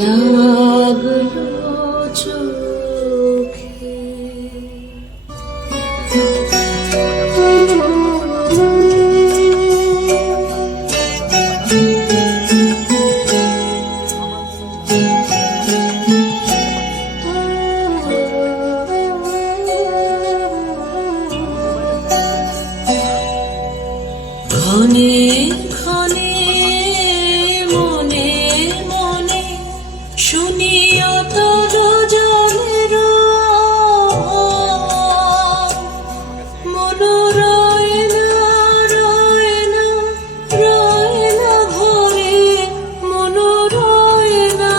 লাগলো চোখে ক্ষণে ক্ষণে মনে মনে শুনি অতল জলের মন রয় না রয় না রয় না ভরে মন রয় না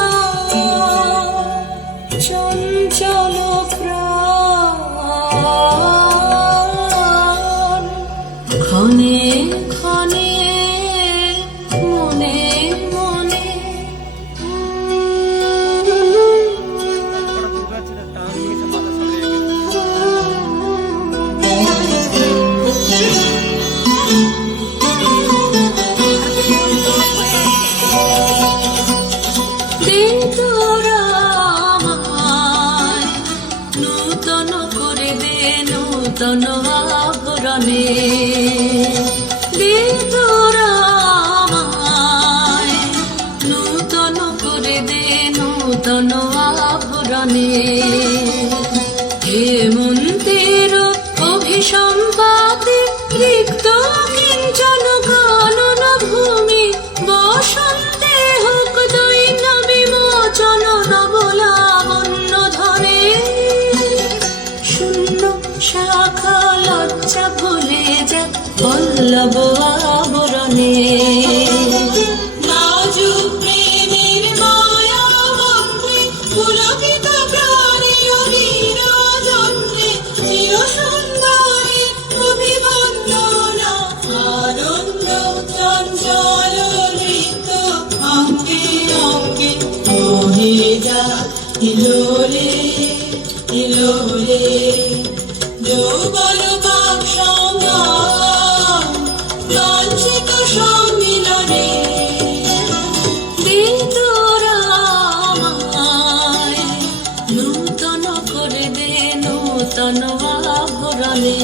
চঞ্চল প্রাণ ক্ষণে ক্ষণে মনে মনে দিন তোরা আমায় নূতন করে দে নূতন আভরণে দিন তোরা আমায় নূতন করে দে নূতন আভরণে হেমন্তের অভিসম্পাতে রিক্ত কিঞ্চন কানন ভূমি বসন্তে হোক দৈন্য বিমোচন নবলাবণ্য ধরে শূন্য শাখা লজ্জা ভুলে যা পল্লব আবরণে নাজুক প্রেমের মায়া মন্ত্রে পুলকিত প্রাণে অবিরাজন্ত্রে চির সুন্দরে অভিবন্দনা আনন্দ চঞ্চল নৃত্য অঙ্গে অঙ্গে বহে যা ইলোলে ইলোলে যৌবন বাক সংগ্রাম লাঞ্ছিত সম্মিলনে দিন তোরা আমায় নূতন করে দে নূতন আভরণে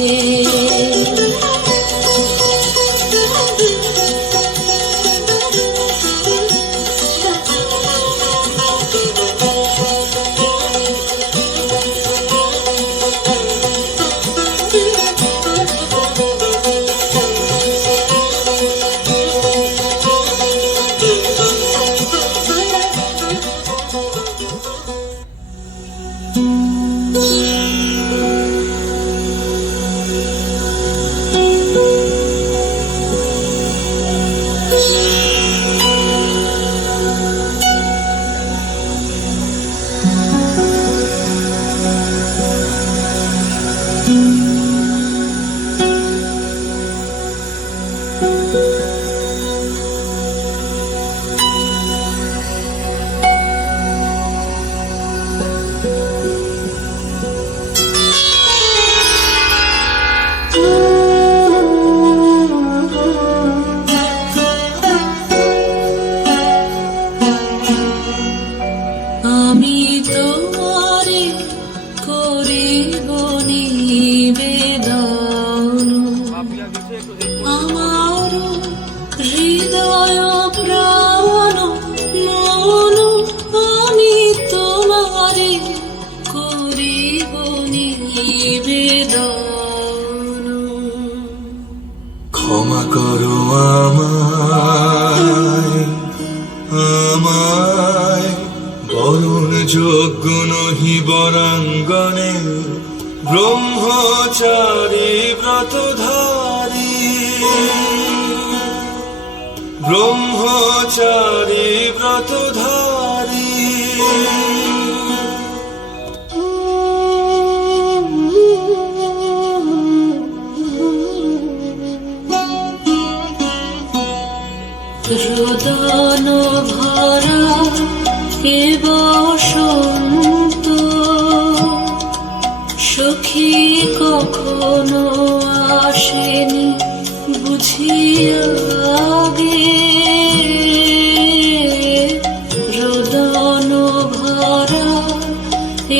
আমি তোমারে করিব নিবেদন আমার হৃদয় প্রাণ মন আমি তোমারে করিব নিবেদন ক্ষমা করো আমায় আমায় বরণ যোগ্য নহি বরাঙ্গনে ব্রহ্মচারী ব্রতধারী ব্রহ্মচারী ব্রতধারী রোদন ভরা এ বসন্ত সখী কখনো আসেনি বুঝিয়া গে রোদন ভরা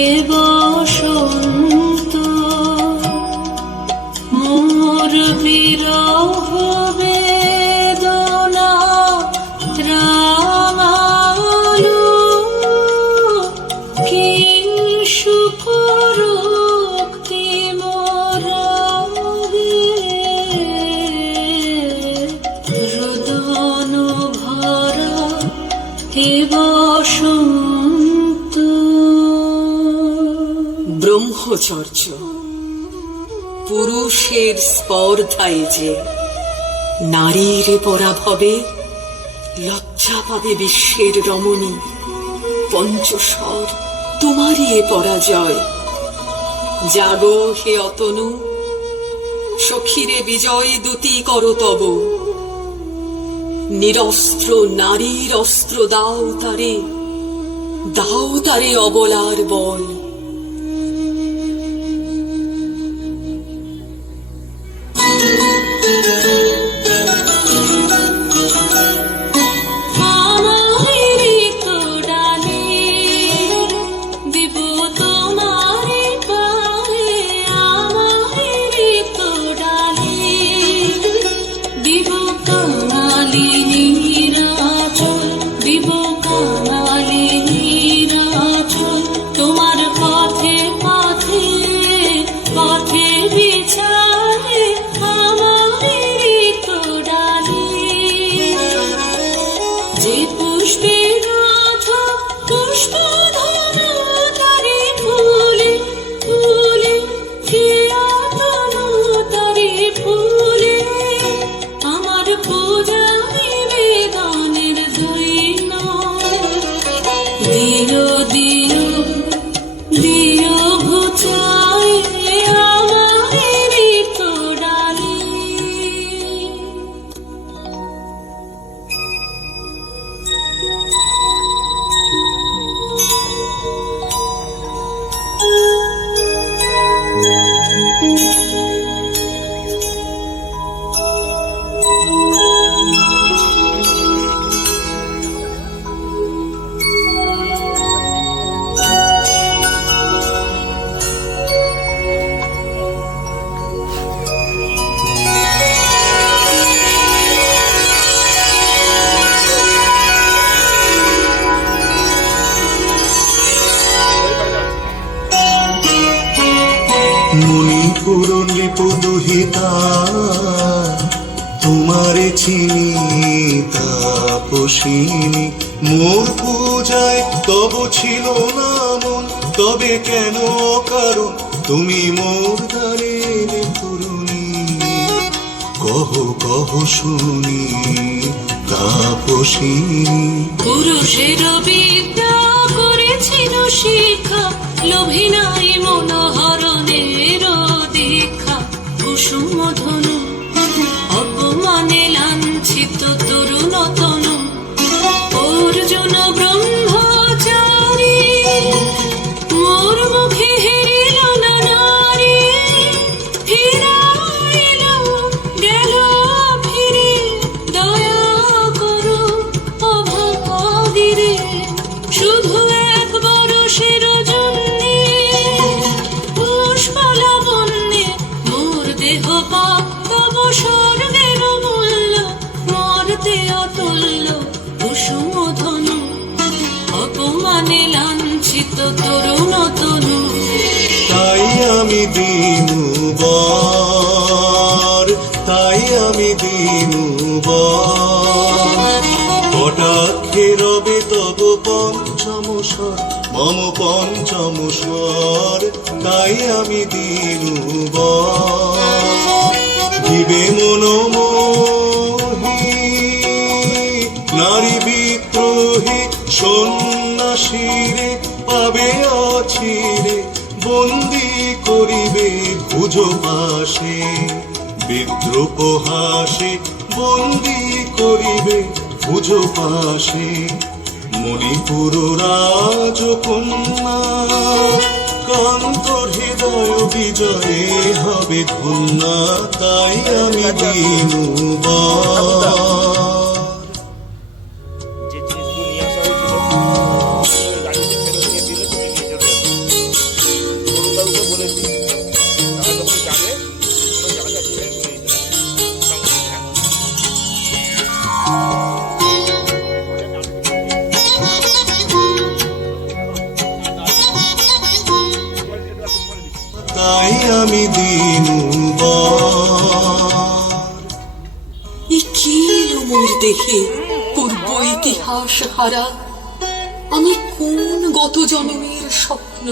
এ বসন্ত মোর বিরহ বেদনা রামালো কি শুকরোক্তি মোরাগে রোদন ভরা হে বসন্ত। ব্রহ্মচর্য পুরুষের স্পর্ধায় যে নারীর পরাভবে লজ্জা পাবে বিশ্বের রমণী। পঞ্চস্বর তোমারই এ পরাজয়। জাগো হে অতনু, সখীরে বিজয় দূতি করো তব। নিরস্ত্র নারীর অস্ত্র দাও তারে অবলার বল। তোমার পথে পথে পথে বিছালে আমারই তো ডালি যে পুষ্পে গাথা পুষ্প ধরা তারে ফুলে ফুলে তারে ফুলে আমার পূজা নিবেদনের দৈন দিও দিও দিও ঘুচায় আমারই তো ডালি। মণিপুর নৃপদুহিতা তোমারে চিনি তাপসিনী। মোর পূজায় তব ছিল না মন, তবে কেন কারণ তুমি মোর দ্বারে তরুণী। কহ কহ শুনি তাপসিনী। পুরুষের বিদ্যা করেছিল শিক্ষা, লোভী নাই মনোহরণের দীক্ষা। কুসুম ধনু অপমানে লাঞ্ছিত তরুণ তনু, অর্জুন ব্রহ্মচারী মোর মুখে হেরিল না নারী। ফিরাইল গেল ফিরে দয়া করো অভাগীরে। শুধু এক বরষের জন্যে পুষ্পলাবণ্যে মোর দেহ পাপ তব স্বর্গের মূল্য মর্তে অতুল্য। কুসুম ধনু অপমানে লাঞ্ছিত তরুণ তনু, তাই আমি দিনু বর, তাই আমি দিনু বর। কটাক্ষে রবে তব পঞ্চম স্বর, মম পঞ্চম স্বর। তাই আমি দিনু বর। জীবে মনোমোহী নারী বিদ্রোহী সন্ন্যাসীরে পাবে অচিরে বন্দি করিবে ভুজ পাশে। বিদ্রোহ হাসে বন্দি করিবে ভুজ পাশে। মণিপুর রাজকন্যা কান্তর হৃদয় বিজয়ে হবে ধন্য, তাই আমি দিনুবার। যে জিনিসগুলো নিয়ে আসা হয়েছিল গাড়িতে ফেরত দিয়ে দিলে তুমি নিয়ে চলে যাবে। অরুণবাবুকে বলেছি তারা যখন যাবে কোনো জায়গা দিয়ে নিয়ে যেতে হবে। তাই আমি দিনুবার। এ কি এলো মোর দেহে পূর্ব ইতিহাস হারা? আমি কোন গত জন্মের স্বপ্ন?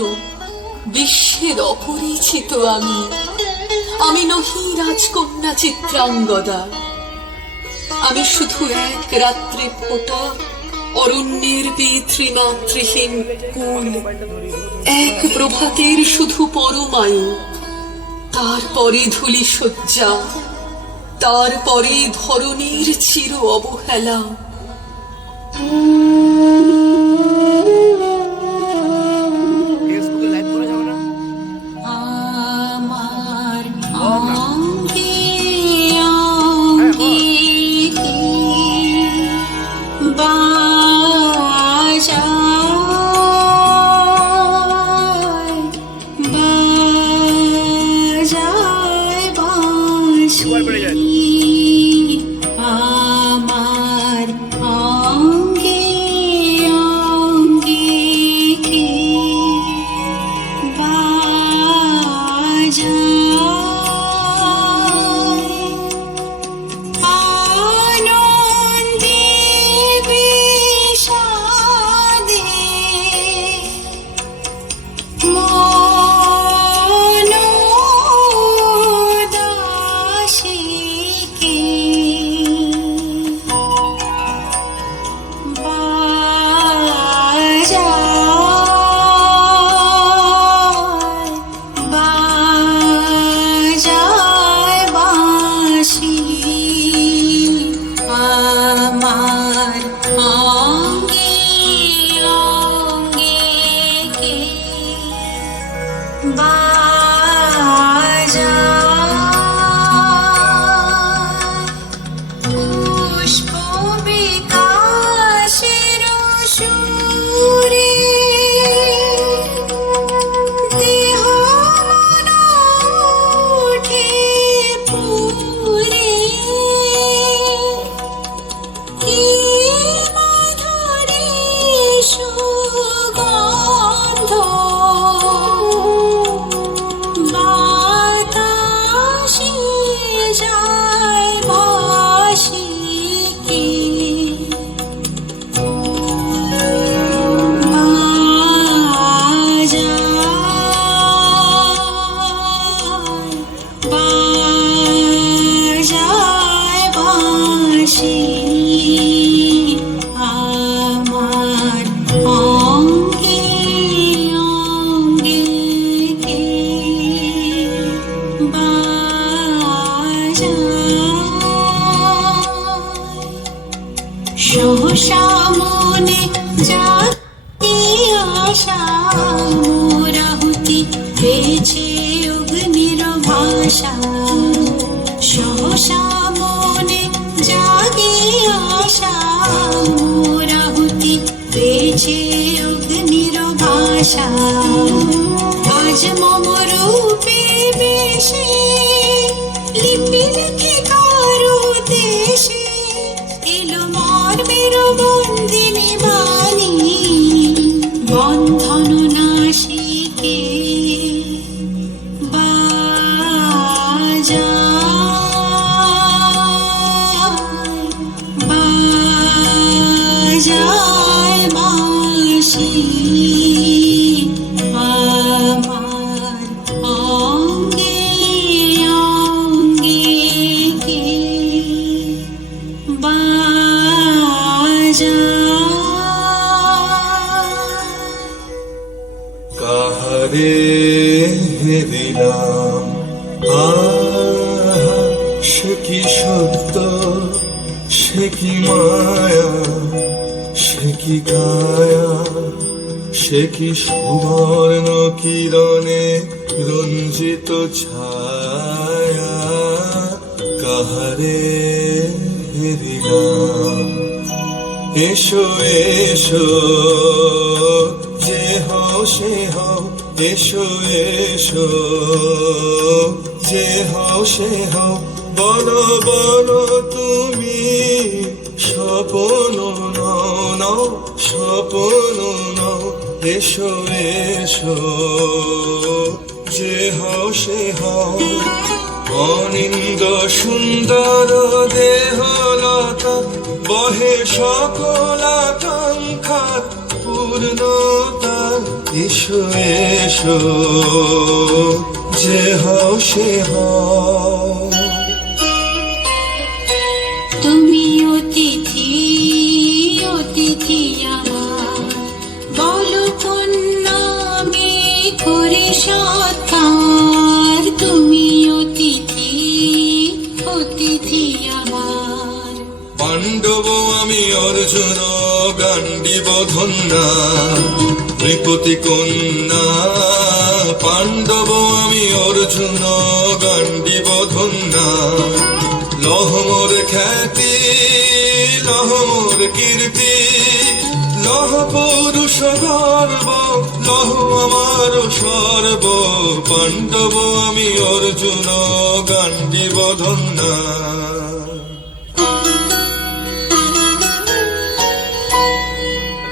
বিশ্বের অপরিচিত আমি নহি রাজকন্যা চিত্রাঙ্গদা। আমি শুধু এক রাত্রে ফোটা অরণ্যের পিতৃমাতৃহীন কুল, এক প্রভাতের শুধু পরমায়ু, তারপরে ধূলি শয্যা, তারপরে ধরণীর চির অবহেলা। ফেসবুকে লাইভ করা যাবে না? আমার অঙ্গে অঙ্গে বাজায় একবার বেড়ে যায়। আমার অঙ্গে অঙ্গে আনন্দে বিষাদে মন উদাসীকে বাজায় বাঁশি আমার অঙ্গে অঙ্গে কে বাজায় পুষ্প বিকাশের সুরে দেহ মন ওঠে পুরে, কি মাধুরী সুগন্ধ বাতাসে যায় ভাসি কি বাজায় বাঁশি আমার অঙ্গে অঙ্গে কে বাজায় সহসা মনে জাতি আশা মোরাহুতি পেয়েছে অগ্নির ভাষা। সহসা মনে জাগে আশা মোরাহুতি পেয়েছে অগ্নির ভাষা। আজ মম রূপে বেশে লিপি লিখে কারো দেশে এলো মর্মের বন্দিনী বাণী বন্ধন নাশিকে বাজায় বাঁশি আমার অঙ্গে অঙ্গে কে কাহারে দিলাম আহা, সে কি সত্য, সে কি মায়া, সে কি কায়া, সে কি সুবর্ণ কিরণে রঞ্জিত ছায়া, কাহারে হেরিলাম। এসো এসো যে হও সে হও, এসো এসো যে হও সে হও, বলো বলো তুমি স্বপ্ন নাও নাও, স্বপ্ন নাও। এসো এসো যে হও সে হও, অনিন্দ সুন্দর দেহলতা বহে সকল আকাঙ্ক্ষার পূর্ণতা। এসো এসো যে হও সে হও। তুমি অতিথি অতিথি আমার, বলো কোন নামে করে সৎকার। তুমি অতিথি অতিথি আমার। পাণ্ডব আমি অর্জুন গান্ডীব ধন্যা, নৃপতি কন্যা। পাণ্ডব আমি অর্জুন গান্ডীব ধন্যা, লহ মোর খ্যাতি লহ মোর কীর্তি, লহ পৌরুষ গর্ব লহ আমার সর্ব। পাণ্ডব আমি অর্জুন গান্ডীব ধন্যা।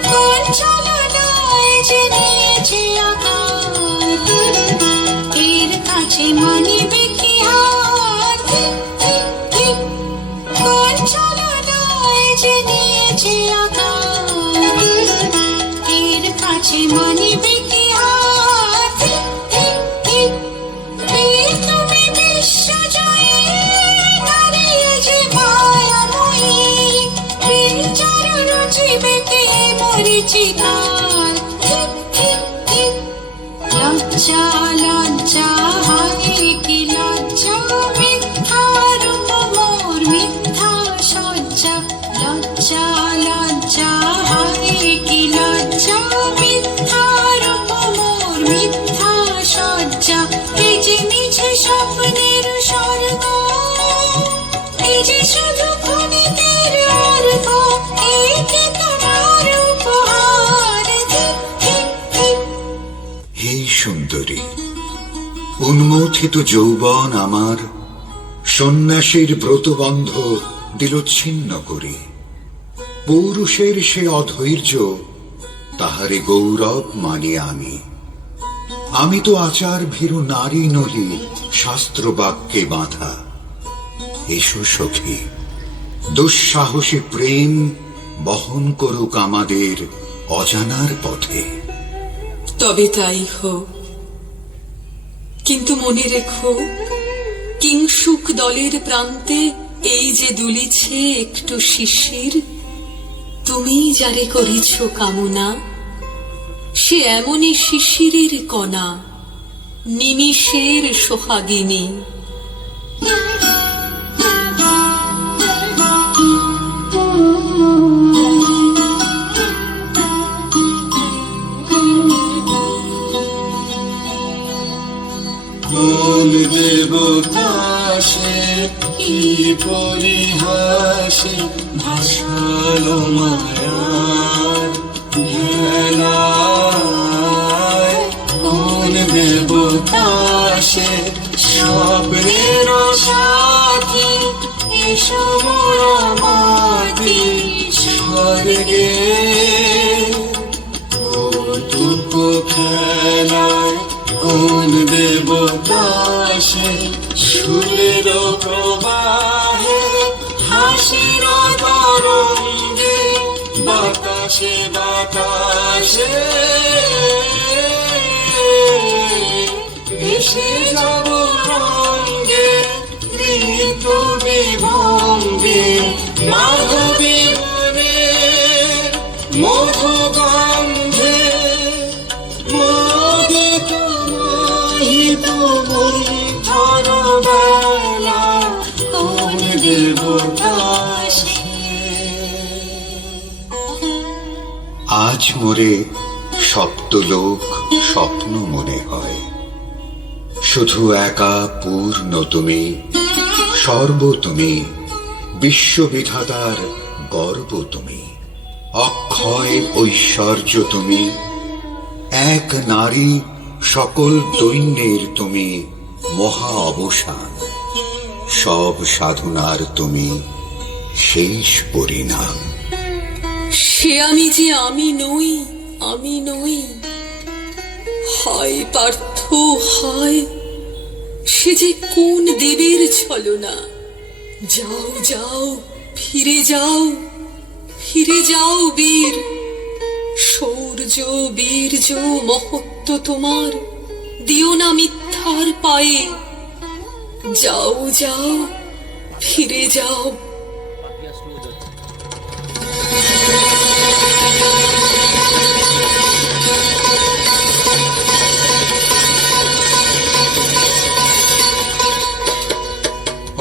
কোন ছলনায় যে নিয়েছে আঘাত, এর কাছে মানিবে কি হাত। কোন ছলনায় যে নিয়েছে আঘাত, এর কাছে মানিবে কি হাত। তুমি বিশ্বজয়ে দাঁড়িয়ে যে মায়াময়ী, চরণ জীবেকে মরিচিকার। লজ্জা লজ্জা হায় কি লজ্জা, মিথ্যার মোর মিথ্যা সজ্জা। লজ্জা লজ্জা হায় কি লজ্জা, মিথ্যার মোর মিথ্যা সজ্জা। এই যে মিছে স্বপ্নের স্বর্গ, এই যে শুধু ক্ষণিকের অর্ঘ, এই কি তোমার উপহার। হে সুন্দরী, উন্মোচিত যৌবন আমার সন্ন্যাসীর ব্রতবন্ধ দিল ছিন্ন করে। পৌরুষের সে অধৈর্য, তাহারে গৌরব মানি আমি। আমি তো আচার ভীরু নারী নহি, শাস্ত্র বাক্যে বাঁধা। এসো সখী, দুঃসাহসী প্রেম বহন করুক আমাদের অজানার পথে। তবে তাই হোক, কিন্তু মনে রেখো, কিংসুক দলের প্রান্তে এই যে দুলিছে একটু শিশির, তুমি যারে করিছ কামনা, সে এমনই শিশিরের কণা, নিমিষের সোহাগিনী। কোন দেবতা সে কি পরিহাসে, ভাসালো মায়ার ভেলায়। কোন দেবতা সে স্বপ্নের সাথী, এসো মোরা মাটি স্বর্গে। কৌতুক খেলায় কোন দেবতা সে, সুরের প্রবাহে হাসির তরঙ্গে, বাতাসে বাতাসে ভেসে যাব রঙ্গে। ঋতু বিভঙ্গে মাধবী বনে, মধু গন্ধে মোদিত মোহিত মন্থর বেলা। কোন দেবতা সে? আজ মোরে সপ্তলোক স্বপ্ন মনে হয়। শুধু একা পূর্ণ তুমি, সর্ব তুমি, বিশ্ববিধাতার গর্ব তুমি, অক্ষয় ঐশ্বর্য তুমি, এক নারী সকল দৈন্যের তুমি মহা অবসান, সব সাধনার তুমি শেষ পরিণাম। সে আমি যে আমি নই, আমি নই, হায় পার্থ হায়, সে যে কোন দেবের ছলনা। যাও যাও, ফিরে যাও, ফিরে যাও বীর, শৌর্য বীর্য মহত্ব তোমার দিও না মিথ্যার পায়ে। যাও যাও, ফিরে যাও।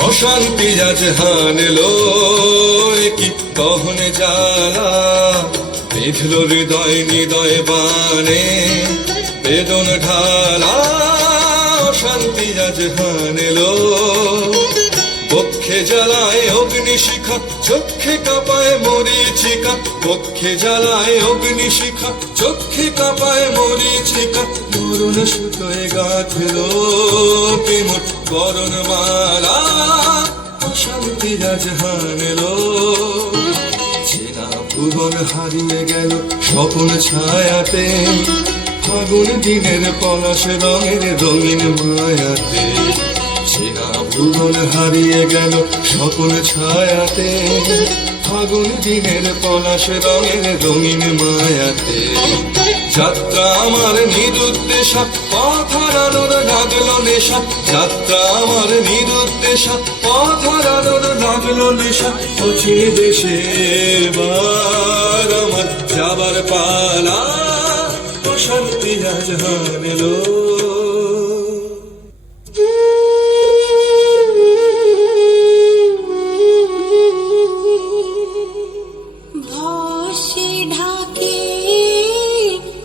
অশান্তি আজ হানলো কি কহনে জ্বালা, বিঁধল হৃদয় নিদয় বানে বেদন ঢালা। অশান্তি আজ হানলো বক্ষে জ্বালায় অগ্নিশিখা, চক্ষে কাঁপায় মরীচিকা, বক্ষে জ্বালায় অগ্নিশিখা, চক্ষে কাঁপায় মরীচিকা। মরণ সুতোয় গাঁথল বিমুট করণমালা, অশান্তি আজ হানলো। চেনা ভুবন হারিয়ে গেল স্বপন ছায়াতে, ফাগুন দিনের পলাশ রঙের রঙিন মায়াতে। চেনা ভুবন হারিয়ে গেল স্বপন ছায়াতে, ফাগুন দিনের পলাশ রঙের রঙিন মায়াতে। যাত্রা আমার নিরুদ্দেশা, পথ হারানোর লাগলো নেশা। যাত্রা আমার নিরুদ্দেশা, পথ হারানোর লাগলো নেশা। অচিন দেশে এবার আমার যাবার পালা, অশান্তি আজ হানলো। ভস্মে ঢাকে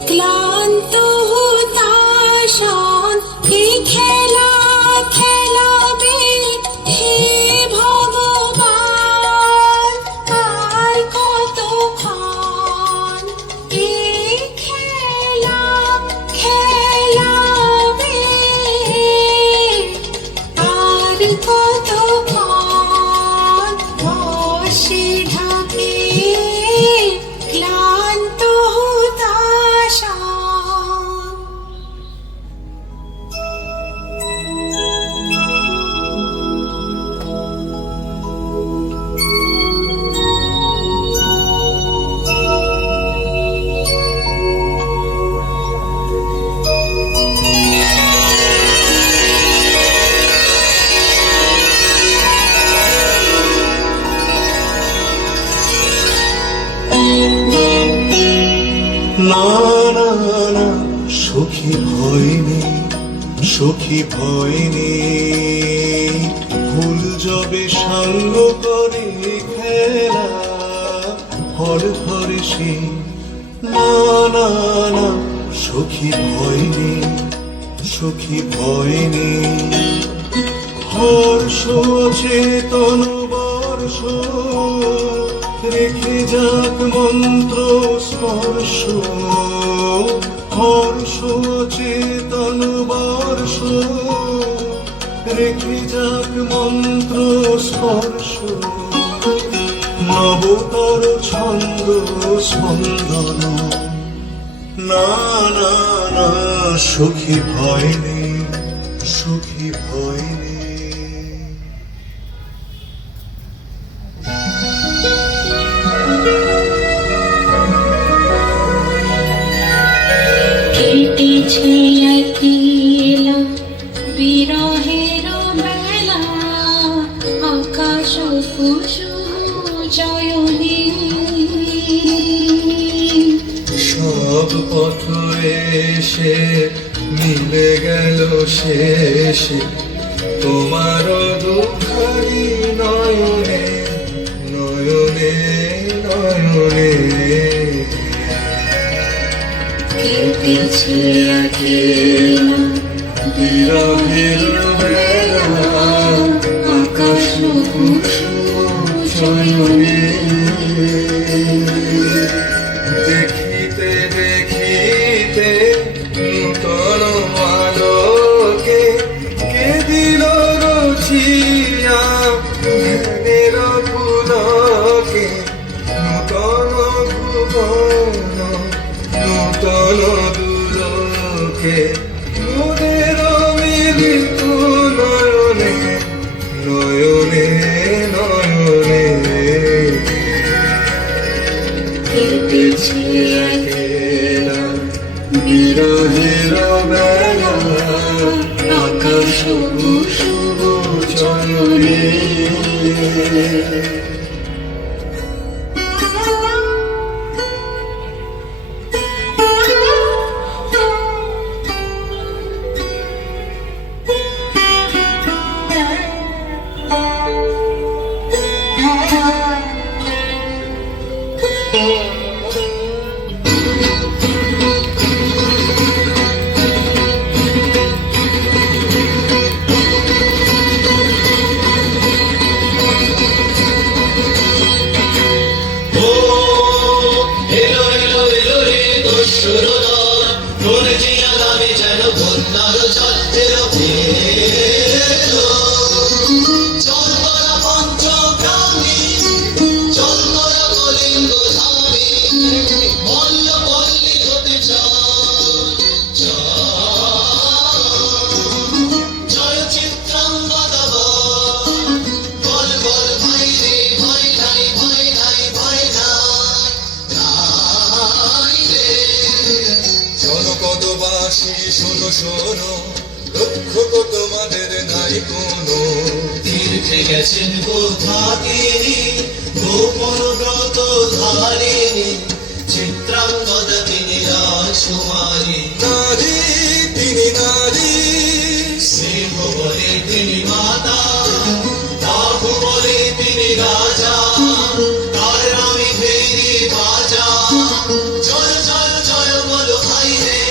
ক্লান্ত হতাশন, কি খেলা খেলাবে হে ভগবান। আর কতক্ষণ এই খেলা খেলাবে, আর কতক্ষণ। ভস্মে ঢাকে ক্লান্ত হতাশন। না না না সখী ভয় নেই, সখী ভয় নেই। ফুল যবে সাঙ্গ করে খেলা, হর ধরে সে। না না না সখী ভয় নেই, সখী ভয় নেই। হর্ষ চেতন বর্ষ, রেখে যাক মন্ত্র স্পর্শ। হর্ষ চেতন বর্ষ, রেখে যাক মন্ত্র স্পর্শ। নবতর ছন্দ স্পন্দন। না না না সখী ভয় নেই, সখী ভয় নেই। কেটেছে একলা বিরহের বেলা, আকাশ কুসুম জয়নী। সব পথ এসে মিলে গেল শেষে, তোমার দুঃখারি নয়নে নয়নে নয়নে। কেটেছে একেলা বিরহের বেলা আকাশ কুসুম শয়নে দেখিতে দেখিতে নূতন আলোকে কে দিল রচিয়া ধ্যানের পুলকে নূতন ভুবন নূতন দুলোকে মোদের মিলিত নয়নে নয়নে নয়নে কেটেছে একেলা বিরহের বেলা আকাশ কুসুম চয়নে জনপদবাসী শোনো শোনো দুঃখ তো তোমাদের নাই কোনো তীর্থে গেছেন কোথা তিনি গোপন ব্রত ধারিণী চিত্রাঙ্গদা তিনি রাজকুমারী নারী তিনি নারী সিংহ বলে তিনি মাতা বাহু বলে তিনি রাজা তার নামে ভেরি বাজা জয় জয় জয় বলো ভাই রে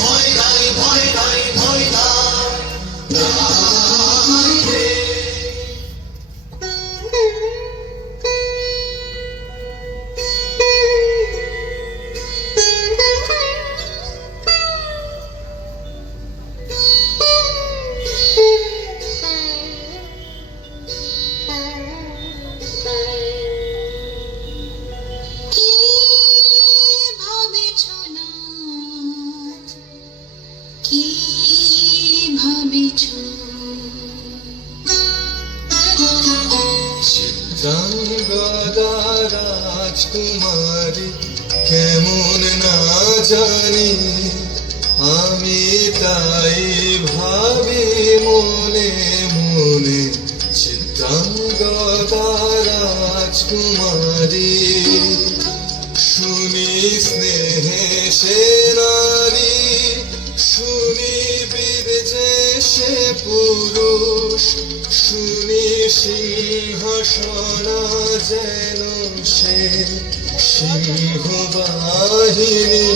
ভয় নাই ভয় নাই ভয় নাই রে। কি ভাবেছ না কি ভাবেছ চিত্রাঙ্গদা রাজকুমারী কেমন না জানি আমি তাই ভাবি মনে মনে চিত্রাঙ্গদা রাজকুমারী শুনি স্নেহে সে নারী শুনি বীর যে সে পুরুষ শুনি সিংহাসনা যেন সে সিংহ বাহিনী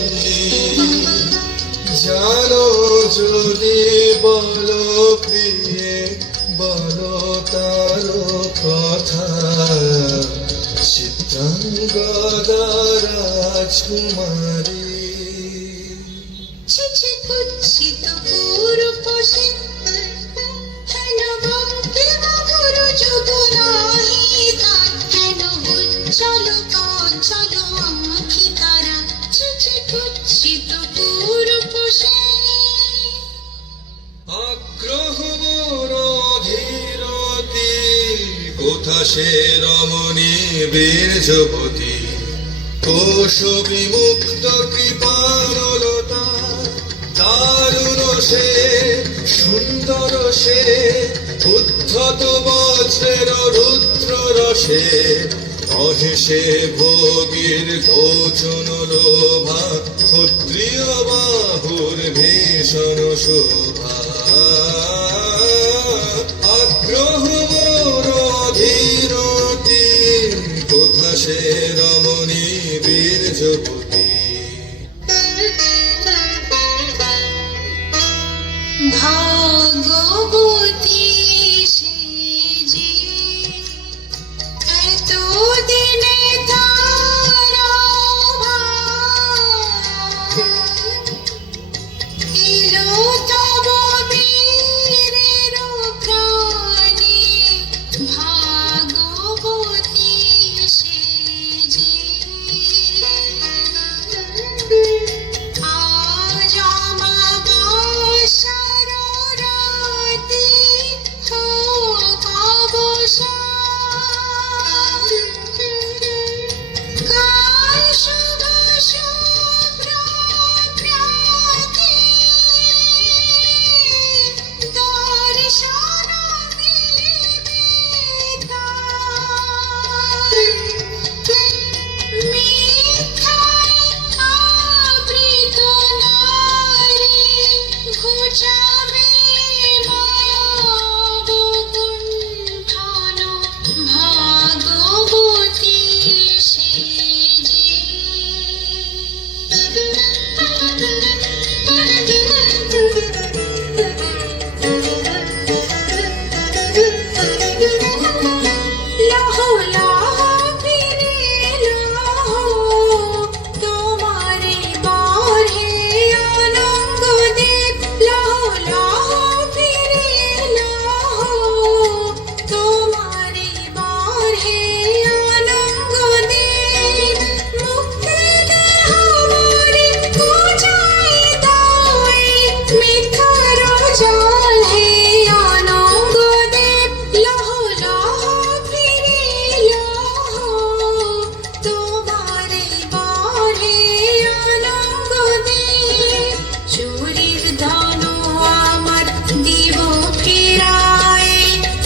জানো যদি বলো প্রিয়ে বলো তার কথা চিত্রাঙ্গদা রাজকুমারী ছিছি কুৎসিত পুরুষে হেন ভক্তি মধুর যুগ নাহি তার হেন উজ্জ্বল কাঞ্চল আঁখি তারা ছিছি কুৎসিত পুরুষে আগ্রহ মোর ধীরতি কোথা সে রমণী বীর্যবতী কোশ বিমুক্ত কৃপানলতা দারুণ সে সুন্দর সে উদ্ধত বজ্রের রুদ্র রসে অহেসে ভোগীর গোচন লোভা ক্ষত্রিয় বাহুর ভীষণ শোভা আগ্রহ মোর ধীরতি কোথা সে রমণী বীর্যবতী ভাগবতী সেজে এতদিনে তার অভাব এলো তব বীরের প্রাণে ভাগবতী সেজে আজ আমাবস্যার রাতে হোক অবসান কাল শুভ শুভ্র প্রাতে দর্শন মিলিবে তার মিথ্যায় আবৃত নারী ঘুচাবে মায়াবগুণ্ঠন ভাগবতী সেজে লহ লহ ফিরে লহ তোমারে বাহে অনঙ্গ দেব লহ লহ ফিরে লহ তোমারে বাহে অনঙ্গ দেব মুক্তি দেহ মোরে বুঝাই দাই মিথ্যার জাল হে অনঙ্গ দেব লহ লহ ফিরে লহ তোমারে বাহে অনঙ্গ দেব চুরির ধন আমার দিব ফিরায়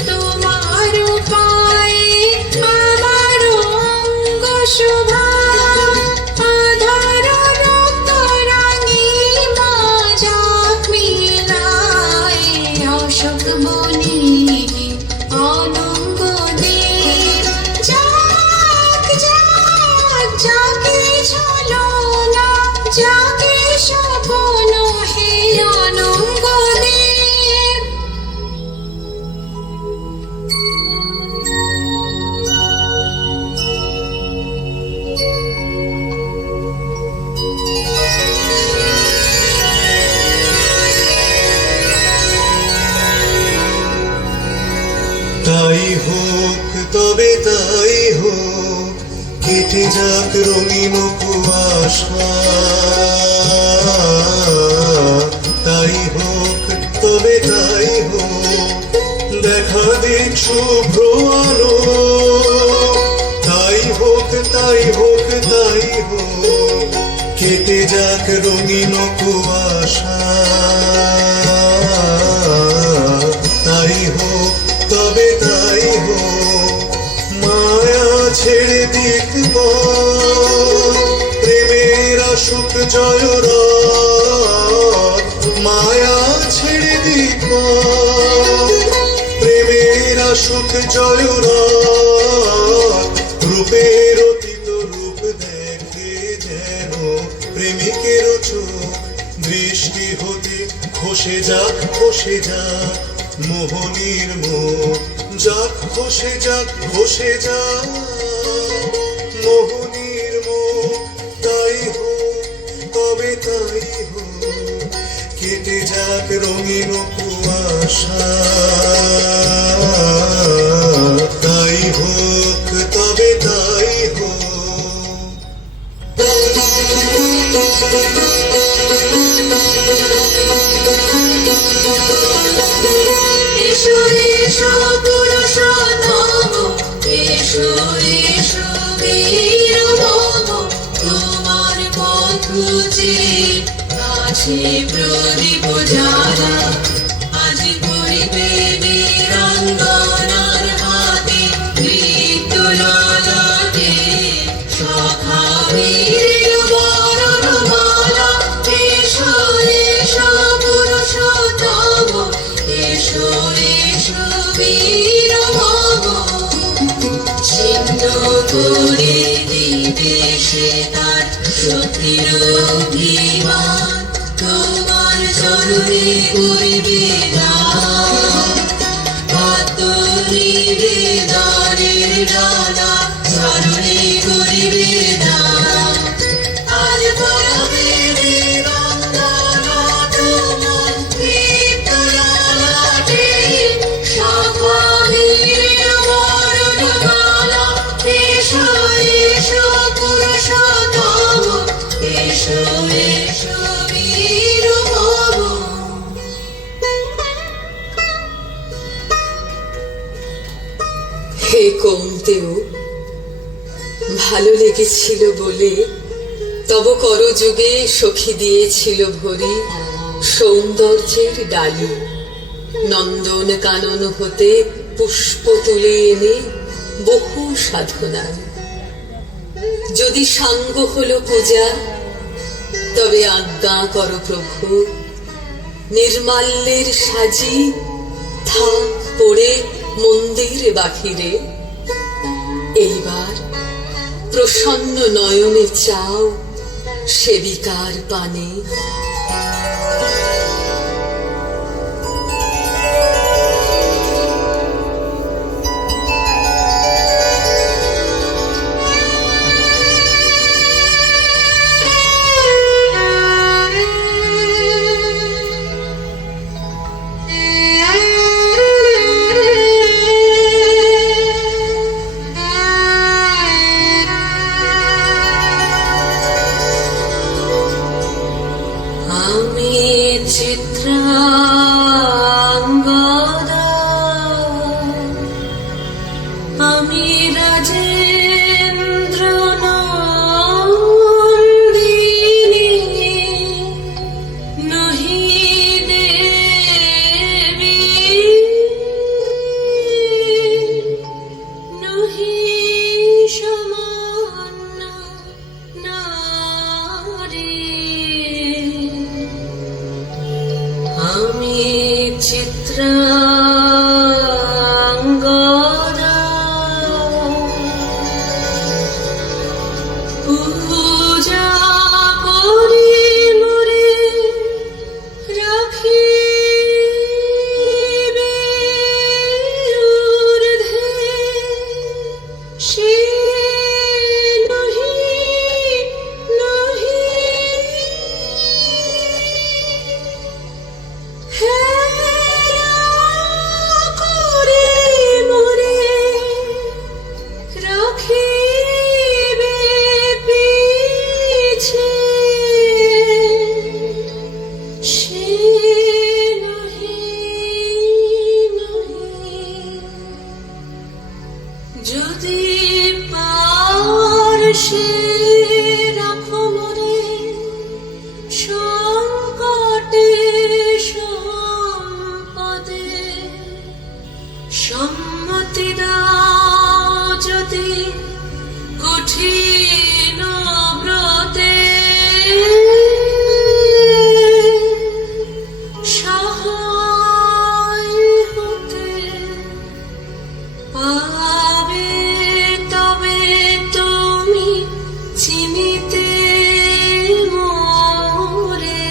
তোমার পায়ে আমার অঙ্গ শোভা আধার রক্ত রাঙি মাজাক মিলায় অশোক বনে অনঙ্গ দেব যাক যাক যাকে ছলনা যাকে স্বপন হে অনঙ্গ দেব তাই হোক তবে তাই হোক কেটে যাক রঙিন কুয়াশা তাই হোক তবে তাই হোক দেখা দিক শুভ্র আলো তাই হোক তাই হোক তাই হোক কেটে যাক রঙিন কুয়াশা তাই হোক তবে তাই হোক মায়া ছেড়ে দিক প্রেমের আসুক জয়রাত মায়া ছেড়ে দিক প্রেমের আসুক জয়রাত রূপের অতীত রূপ দেখে যেন প্রেমিকের চোখ দৃষ্টি হতে খসে যাক মোহনীর মুখ যাক খসে যাক মোহনীর মুখ তাই হোক তবে তাই হোক কেটে যাক রঙিন কুয়াশা তাই হোক তবে তাই হোক এসো এসো পুরুষোত্তম এসো এসো বীর মম তোমার পথ যে আছে প্রদীপ জ্বালা আজ করিবে বীরাঙ্গনার হাতে মৃত্যু ললাটে সখা বীরের বরণমালা এসো এসো পুরুষোত্তম এসো এসো বীর মম ছিন্ন করে দিবে সে তার শক্তির অভিমান তোমার চরণে করিবে দান, আত্মনিবেদনের ডালা চরণে করিবে দান। আজ পরবে বন্দনা তোমার বিপুলালাটে, শাখাহীন বরণমালা। এসো এসো পুরুষোত্তম, এসো এসো বীর ভব। হে কৌন্তেয়, ভালো লেগেছিল বলে তব করযোগে সখী দিয়েছিল ভরি সৌন্দর্যের ডালি। নন্দন কানন হতে পুষ্প তুলে এনে বহু সাধনায়, যদি সাঙ্গ হলো পূজা, তবে আজ্ঞা করো প্রভু, নির্মাল্যের সাজি থাক পড়ে মন্দির বাহিরে। এইবার প্রসন্ন নয়নে চাও সেবিকার পানে। আমি চিত্রাঙ্গদা, আমি রাজেন্দ্র নন্দিনী, নহি দেবী নহি সমান্য নারী। আমি চিত্রাঙ্গদা, পূজা করি মোরে রাখিবে ঊর্ধ্বে, সে নহি নহি হেরা করে মোরে রাখিবে পিছে, সে নহি নহি। যদি পারসে রাখো মোরে সংকটে সম্পদে, সম্মতি দাও যদি কঠিন ব্রতে, সহায় হতে পাবে তবে তুমি চিনিতে মোরে।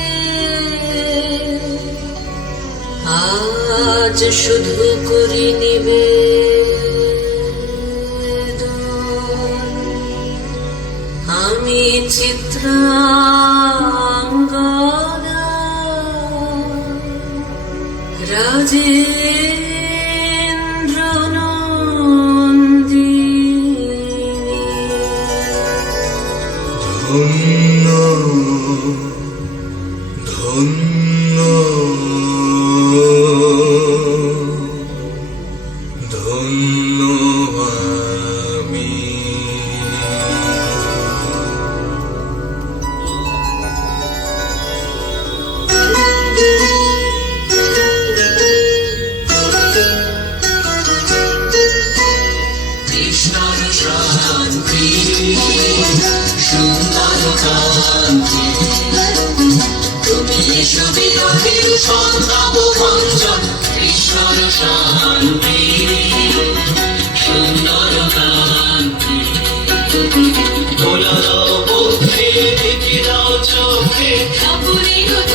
আজ শুধু করি নিবেদন, আমি চিত্রাঙ্গদা, রাজেন্দ্র নন্দিনী। ধন্য ধন্য ধন্য আমি। কৃষ্ণর শান্তি, সুন্দর কান্তি, তুমি এসো বিরোধীর সন্তাপ ভঞ্জন। কৃষ্ণর শান্তি, সুন্দর কান্তি, দোলা দাও বুদ্ধি, দেখি দাও চোখে, অপরিণত